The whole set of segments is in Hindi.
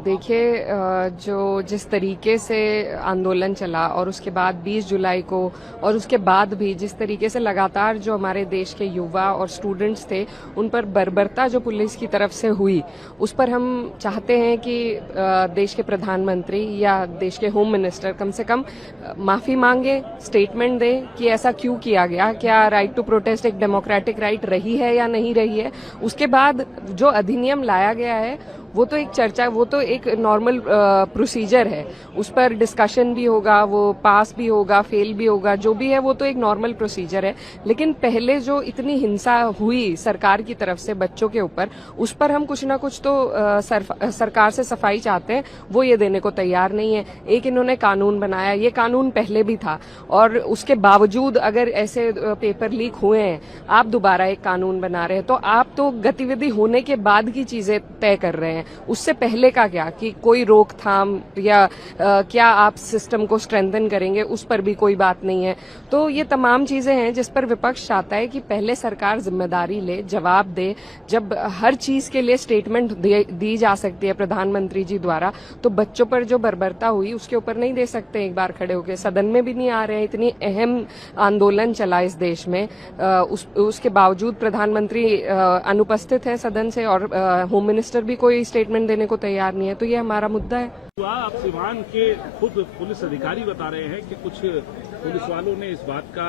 देखिए, जो जिस तरीके से आंदोलन चला और उसके बाद 20 जुलाई को और उसके बाद भी जिस तरीके से लगातार जो हमारे देश के युवा और स्टूडेंट्स थे उन पर बर्बरता जो पुलिस की तरफ से हुई, उस पर हम चाहते हैं कि देश के प्रधानमंत्री या देश के होम मिनिस्टर कम से कम माफी मांगे, स्टेटमेंट दे कि ऐसा क्यों किया गया, क्या राइट टू प्रोटेस्ट एक डेमोक्रेटिक राइट रही है या नहीं रही है। उसके बाद जो अधिनियम लाया गया है वो तो एक चर्चा, वो तो एक नॉर्मल प्रोसीजर है, उस पर डिस्कशन भी होगा, वो पास भी होगा, फेल भी होगा, जो भी है वो तो एक नॉर्मल प्रोसीजर है। लेकिन पहले जो इतनी हिंसा हुई सरकार की तरफ से बच्चों के ऊपर, उस पर हम कुछ ना कुछ तो सरकार से सफाई चाहते हैं, वो ये देने को तैयार नहीं है। एक इन्होंने कानून बनाया, ये कानून पहले भी था और उसके बावजूद अगर ऐसे पेपर लीक हुए हैं, आप दोबारा एक कानून बना रहे हैं, तो आप तो गतिविधि होने के बाद की चीजें तय कर रहे हैं। उससे पहले का क्या कि कोई रोकथाम या क्या आप सिस्टम को स्ट्रेंथन करेंगे, उस पर भी कोई बात नहीं है। तो ये तमाम चीजें हैं जिस पर विपक्ष चाहता है कि पहले सरकार जिम्मेदारी ले, जवाब दे। जब हर चीज के लिए स्टेटमेंट दी जा सकती है प्रधानमंत्री जी द्वारा, तो बच्चों पर जो बर्बरता हुई उसके ऊपर नहीं दे सकते एक बार खड़े होकर। सदन में भी नहीं आ रहे हैं, इतनी अहम आंदोलन चला इस देश में, उसके बावजूद प्रधानमंत्री अनुपस्थित है सदन से और होम मिनिस्टर भी कोई स्टेटमेंट देने को तैयार नहीं है। तो ये हमारा मुद्दा है। आप सिवान के खुद पुलिस अधिकारी बता रहे हैं कि कुछ पुलिस वालों ने इस बात का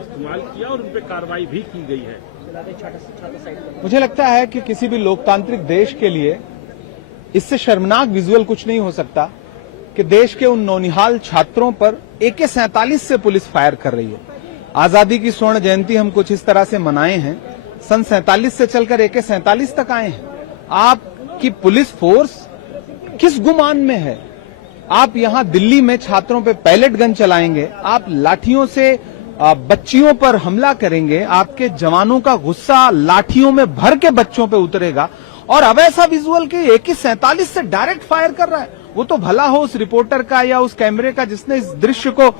इस्तेमाल किया और उन पर कार्रवाई भी की गई है। मुझे लगता है कि किसी भी लोकतांत्रिक देश के लिए इससे शर्मनाक विजुअल कुछ नहीं हो सकता कि देश के उन नौनिहाल छात्रों पर AK-47 से पुलिस फायर कर रही है। आजादी की स्वर्ण जयंती हम कुछ इस तरह से मनाए हैं, सन 47 से चलकर AK-47 तक आए हैं। आपकी पुलिस फोर्स किस गुमान में है? आप यहां दिल्ली में छात्रों पे पैलेट गन चलाएंगे, आप लाठियों से बच्चियों पर हमला करेंगे, आपके जवानों का गुस्सा लाठियों में भर के बच्चों पे उतरेगा और अब ऐसा विजुअल कि AK-47 से डायरेक्ट फायर कर रहा है। वो तो भला हो उस रिपोर्टर का या उस कैमरे का जिसने इस दृश्य को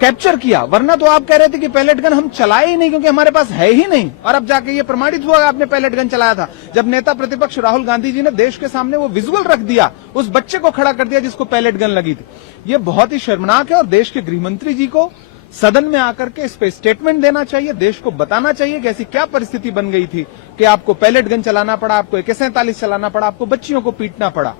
कैप्चर किया, वरना तो आप कह रहे थे कि पैलेट गन हम चलाए ही नहीं क्योंकि हमारे पास है ही नहीं, और अब जाके ये प्रमाणित हुआ आपने पैलेट गन चलाया था। जब नेता प्रतिपक्ष राहुल गांधी जी ने देश के सामने वो विजुअल रख दिया, उस बच्चे को खड़ा कर दिया जिसको पैलेट गन लगी थी। ये बहुत ही शर्मनाक है और देश के गृहमंत्री जी को सदन में आकर के इस पे स्टेटमेंट देना चाहिए, देश को बताना चाहिए कि ऐसी क्या परिस्थिति बन गई थी कि आपको पैलेट गन चलाना पड़ा, आपको AK-47 चलाना पड़ा, आपको बच्चियों को पीटना पड़ा।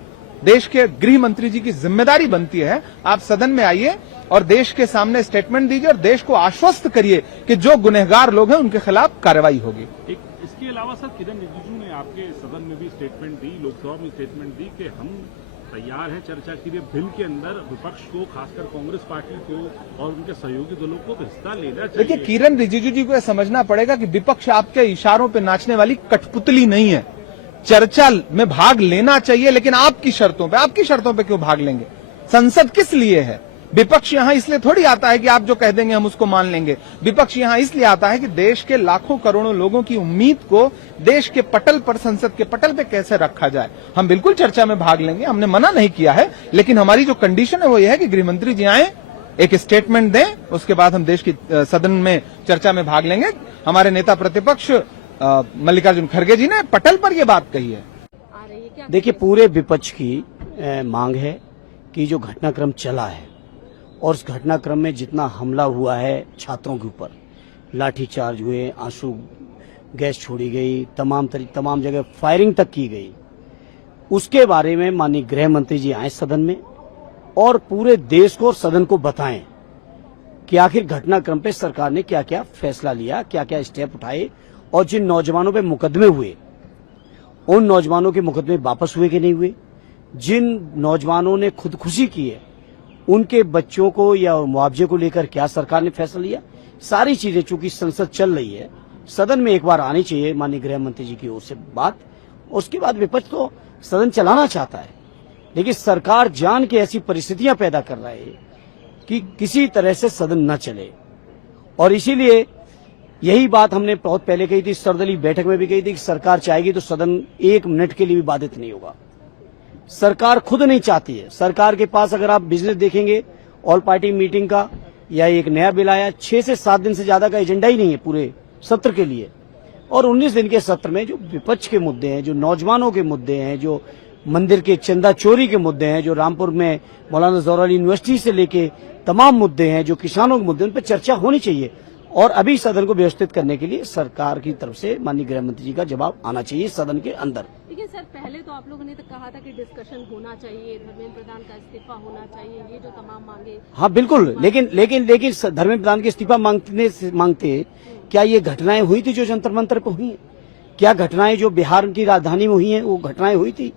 देश के गृह मंत्री जी की जिम्मेदारी बनती है आप सदन में आइए और देश के सामने स्टेटमेंट दीजिए और देश को आश्वस्त करिए कि जो गुनहगार लोग हैं उनके खिलाफ कार्रवाई होगी। इसके अलावा सर, किरण रिजिजू ने आपके सदन में भी स्टेटमेंट दी, लोकसभा में स्टेटमेंट दी कि हम तैयार हैं चर्चा के लिए, बिल के अंदर विपक्ष को, खासकर कांग्रेस पार्टी को और उनके सहयोगी दलों को हिस्सा लेना चाहिए। देखिए, किरण रिजिजू जी को यह समझना पड़ेगा कि विपक्ष आपके इशारों पर नाचने वाली कठपुतली नहीं है। चर्चा में भाग लेना चाहिए, लेकिन आपकी शर्तों पे क्यों भाग लेंगे? संसद किस लिए है? विपक्ष यहां इसलिए थोड़ी आता है कि आप जो कह देंगे हम उसको मान लेंगे। विपक्ष यहां इसलिए आता है कि देश के लाखों करोड़ों लोगों की उम्मीद को देश के पटल पर, संसद के पटल पे कैसे रखा जाए। हम बिल्कुल चर्चा में भाग लेंगे, हमने मना नहीं किया है, लेकिन हमारी जो कंडीशन है वो ये है कि गृहमंत्री जी आए, एक स्टेटमेंट दें, उसके बाद हम देश की सदन में चर्चा में भाग लेंगे। हमारे नेता प्रतिपक्ष मल्लिकार्जुन खड़गे जी ने पटल पर यह बात कही है। देखिए, पूरे विपक्ष की मांग है कि जो घटनाक्रम चला है और उस घटनाक्रम में जितना हमला हुआ है छात्रों के ऊपर, लाठीचार्ज हुए, आंसू गैस छोड़ी गई, तमाम जगह फायरिंग तक की गई, उसके बारे में माननीय गृह मंत्री जी आए सदन में और पूरे देश को और सदन को बताएं कि आखिर घटनाक्रम पे सरकार ने क्या क्या फैसला लिया, क्या क्या स्टेप उठाए और जिन नौजवानों पे मुकदमे हुए उन नौजवानों के मुकदमे वापस हुए कि नहीं हुए, जिन नौजवानों ने खुदकुशी की है उनके बच्चों को या मुआवजे को लेकर क्या सरकार ने फैसला लिया। सारी चीजें चूंकि संसद चल रही है, सदन में एक बार आनी चाहिए माननीय गृह मंत्री जी की ओर से बात। उसके बाद विपक्ष तो सदन चलाना चाहता है, लेकिन सरकार जान के ऐसी परिस्थितियां पैदा कर रहा है कि किसी तरह से सदन न चले। और इसीलिए यही बात हमने बहुत पहले कही थी, सर्वदलीय बैठक में भी कही थी कि सरकार चाहेगी तो सदन 1 मिनट के लिए भी बाधित नहीं होगा। सरकार खुद नहीं चाहती है। सरकार के पास अगर आप बिजनेस देखेंगे, ऑल पार्टी मीटिंग का या एक नया बिल आया, 6 से 7 दिन से ज्यादा का एजेंडा ही नहीं है पूरे सत्र के लिए। और 19 दिन के सत्र में जो विपक्ष के मुद्दे हैं, जो नौजवानों के मुद्दे हैं, जो मंदिर के चंदा चोरी के मुद्दे हैं, जो रामपुर में मौलाना जौहर यूनिवर्सिटी से लेके तमाम मुद्दे हैं, जो किसानों के मुद्दे, उन पर चर्चा होनी चाहिए। और अभी सदन को व्यवस्थित करने के लिए सरकार की तरफ से माननीय गृह मंत्री जी का जवाब आना चाहिए सदन के अंदर। लेकिन सर, पहले तो आप लोगों ने तो कहा था कि डिस्कशन होना चाहिए, धर्मेंद्र प्रधान का इस्तीफा होना चाहिए, ये जो तमाम मांगे। हाँ बिल्कुल, लेकिन धर्मेंद्र प्रधान के इस्तीफा मांगते क्या ये घटनाएं हुई थी जो जंतर मंतर पर हुई हैं? क्या घटनाएं जो बिहार की राजधानी में हुई हैं वो घटनाएं हुई थी?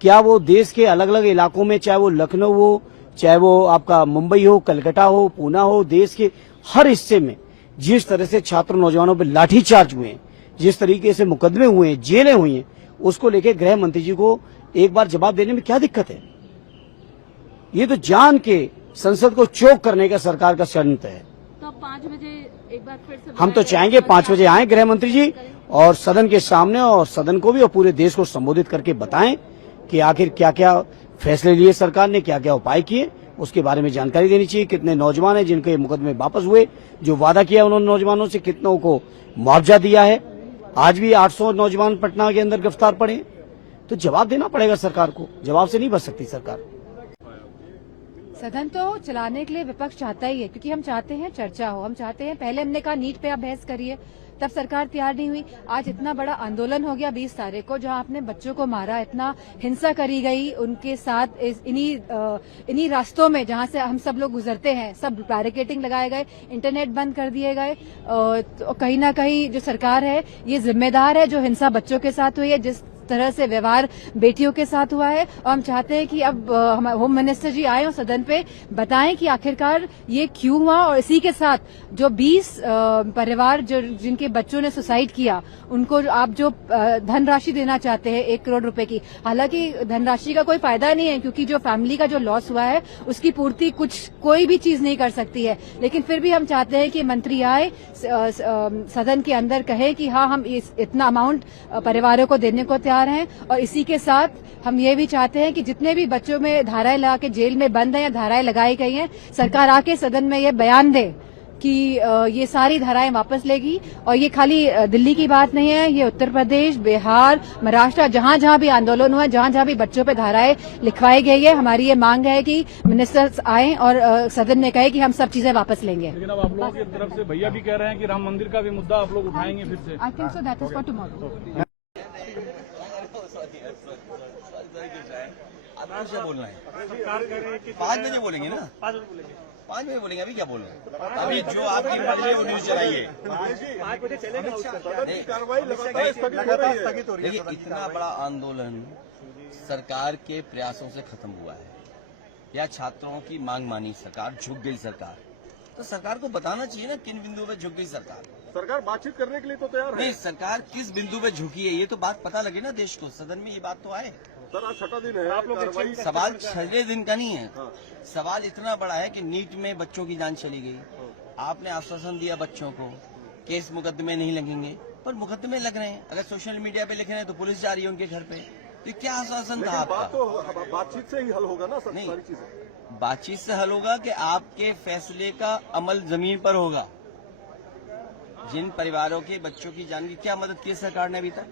क्या वो देश के अलग अलग इलाकों में, चाहे वो लखनऊ हो, चाहे वो आपका मुंबई हो, कलकत्ता हो, पूना हो, देश के हर हिस्से में जिस तरह से छात्र नौजवानों पर लाठीचार्ज हुए हैं, जिस तरीके से मुकदमे हुए हैं, जेलें हुई हैं, उसको लेकर गृह मंत्री जी को एक बार जवाब देने में क्या दिक्कत है? ये तो जान के संसद को चोक करने का सरकार का षड्यंत्र है। तो अब 5 बजे एक बार फिर से हम तो चाहेंगे 5 बजे आए गृह मंत्री जी और सदन के सामने, और सदन को भी और पूरे देश को संबोधित करके बताएं कि आखिर क्या क्या फैसले लिए सरकार ने, क्या क्या उपाय किए, उसके बारे में जानकारी देनी चाहिए। कितने नौजवान हैं जिनके मुकदमे वापस हुए, जो वादा किया उन्होंने नौजवानों से, कितनों को मुआवजा दिया है। आज भी 800 नौजवान पटना के अंदर गिरफ्तार पड़े, तो जवाब देना पड़ेगा सरकार को, जवाब से नहीं बच सकती सरकार। सदन तो चलाने के लिए विपक्ष चाहता ही है, क्योंकि हम चाहते हैं चर्चा हो, हम चाहते हैं, पहले हमने कहा नीट पे आप बहस करिए, तब सरकार तैयार नहीं हुई। आज इतना बड़ा आंदोलन हो गया 20 तारीख को, जहां आपने बच्चों को मारा, इतना हिंसा करी गई उनके साथ, इन्हीं रास्तों में जहां से हम सब लोग गुजरते हैं, सब बैरिकेडिंग लगाए गए, इंटरनेट बंद कर दिए गए। तो कहीं ना कहीं जो सरकार है ये जिम्मेदार है, जो हिंसा बच्चों के साथ हुई है, जिस तरह से व्यवहार बेटियों के साथ हुआ है। और हम चाहते हैं कि अब होम मिनिस्टर जी आए और सदन पे बताएं कि आखिरकार ये क्यों हुआ, और इसी के साथ जो 20 परिवार जिनके बच्चों ने सुसाइड किया, उनको आप जो धनराशि देना चाहते हैं 1 करोड़ रुपए की, हालांकि धनराशि का कोई फायदा नहीं है, क्योंकि जो फैमिली का जो लॉस हुआ है उसकी पूर्ति कोई भी चीज नहीं कर सकती है। लेकिन फिर भी हम चाहते हैं कि मंत्री आए सदन के अंदर, कहे कि हाँ हम इतना अमाउंट परिवारों को देने को तैयार हैं। और इसी के साथ हम ये भी चाहते हैं कि जितने भी बच्चों में धाराएं लगा के जेल में बंद हैं या धाराएं लगाई गई हैं, सरकार आके सदन में ये बयान दे कि ये सारी धाराएं वापस लेगी। और ये खाली दिल्ली की बात नहीं है, ये उत्तर प्रदेश, बिहार, महाराष्ट्र, जहां जहां भी आंदोलन हुआ, जहां जहां भी बच्चों पे धाराएं लिखवाई गई है, हमारी ये मांग है कि मिनिस्टर्स आए और सदन में कहे कि हम सब चीजें वापस लेंगे। लेकिन अब आप लोगों की तरफ से भैया भी कह रहे हैं कि राम मंदिर का भी मुद्दा आप लोग उठाएंगे फिर से। I think so, that is for tomorrow. से बोलना है 5 बजे बोलेंगे ना, 5 बजे बोलेंगे। अभी क्या बोलना है? अभी जो आपकी मर्जी है वो न्यूज चलाइए। 5 बजे चलेगा देखिए, इतना बड़ा आंदोलन सरकार के प्रयासों से खत्म हुआ है, या छात्रों की मांग मानी सरकार, झुक गई सरकार, तो सरकार को बताना चाहिए ना किन बिंदु पे झुक गई सरकार। सरकार बातचीत करने के लिए तो तैयार है। नहीं, सरकार किस बिंदु पे झुकी है ये तो बात पता लगे ना देश को, सदन में ये बात तो आए। सर आज 6वां दिन है, आप लोग सवाल 6 दिन का नहीं है, सवाल इतना बड़ा है कि नीट में बच्चों की जान चली गई। आपने आश्वासन दिया बच्चों को, केस मुकदमे नहीं लगेंगे, पर मुकदमे लग रहे हैं। अगर सोशल मीडिया पे लिख रहे हैं तो पुलिस जा रही है उनके घर पे, तो क्या आश्वासन था आपका? बात तो बातचीत से ही हल होगा ना सर, नहीं, सारी चीजें बातचीत से हल होगा कि आपके फैसले का अमल जमीन पर होगा। जिन परिवारों के बच्चों की जान की क्या मदद की है सरकार ने अभी तक?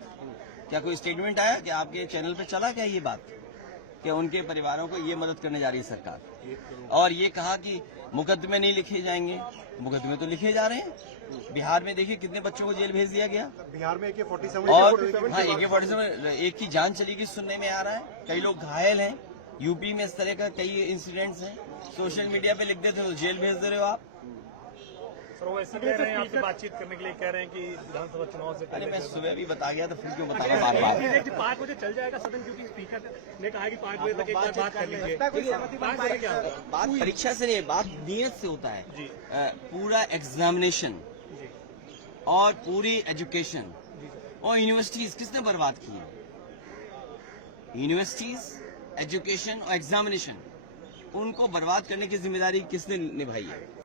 क्या कोई स्टेटमेंट आया कि आपके चैनल पे चला क्या ये बात कि उनके परिवारों को ये मदद करने जा रही है सरकार? और ये कहा कि मुकदमे नहीं लिखे जाएंगे, मुकदमे तो लिखे जा रहे हैं। बिहार में देखिए कितने बच्चों को जेल भेज दिया गया। बिहार में AK-47 और हाँ, AK-47 एक की जान चली गई सुनने में आ रहा है, कई लोग घायल हैं। यूपी में इस तरह का कई इंसिडेंट्स हैं, सोशल मीडिया पे लिख देते हो तो जेल भेज दे रहे हो आप। सर वो ऐसे कह रहे हैं, आपसे बातचीत करने के लिए कह रहे हैं कि विधानसभा चुनाव से अरे मैं सुबह भी बता गया तो फिर क्यों बताऊंगा बार बार? 5 बजे चल जाएगा सदन, क्योंकि स्पीकर ने कहा कि 5 बजे तक एक बार बात कर लीजिए। 5 बजे क्या होगा? बात परीक्षा से नहीं है, बात नियत से होता है। पूरा एग्जामिनेशन और पूरी एजुकेशन और यूनिवर्सिटीज किसने बर्बाद की है? यूनिवर्सिटीज, एजुकेशन और एग्जामिनेशन, उनको बर्बाद करने की जिम्मेदारी किसने निभाई है?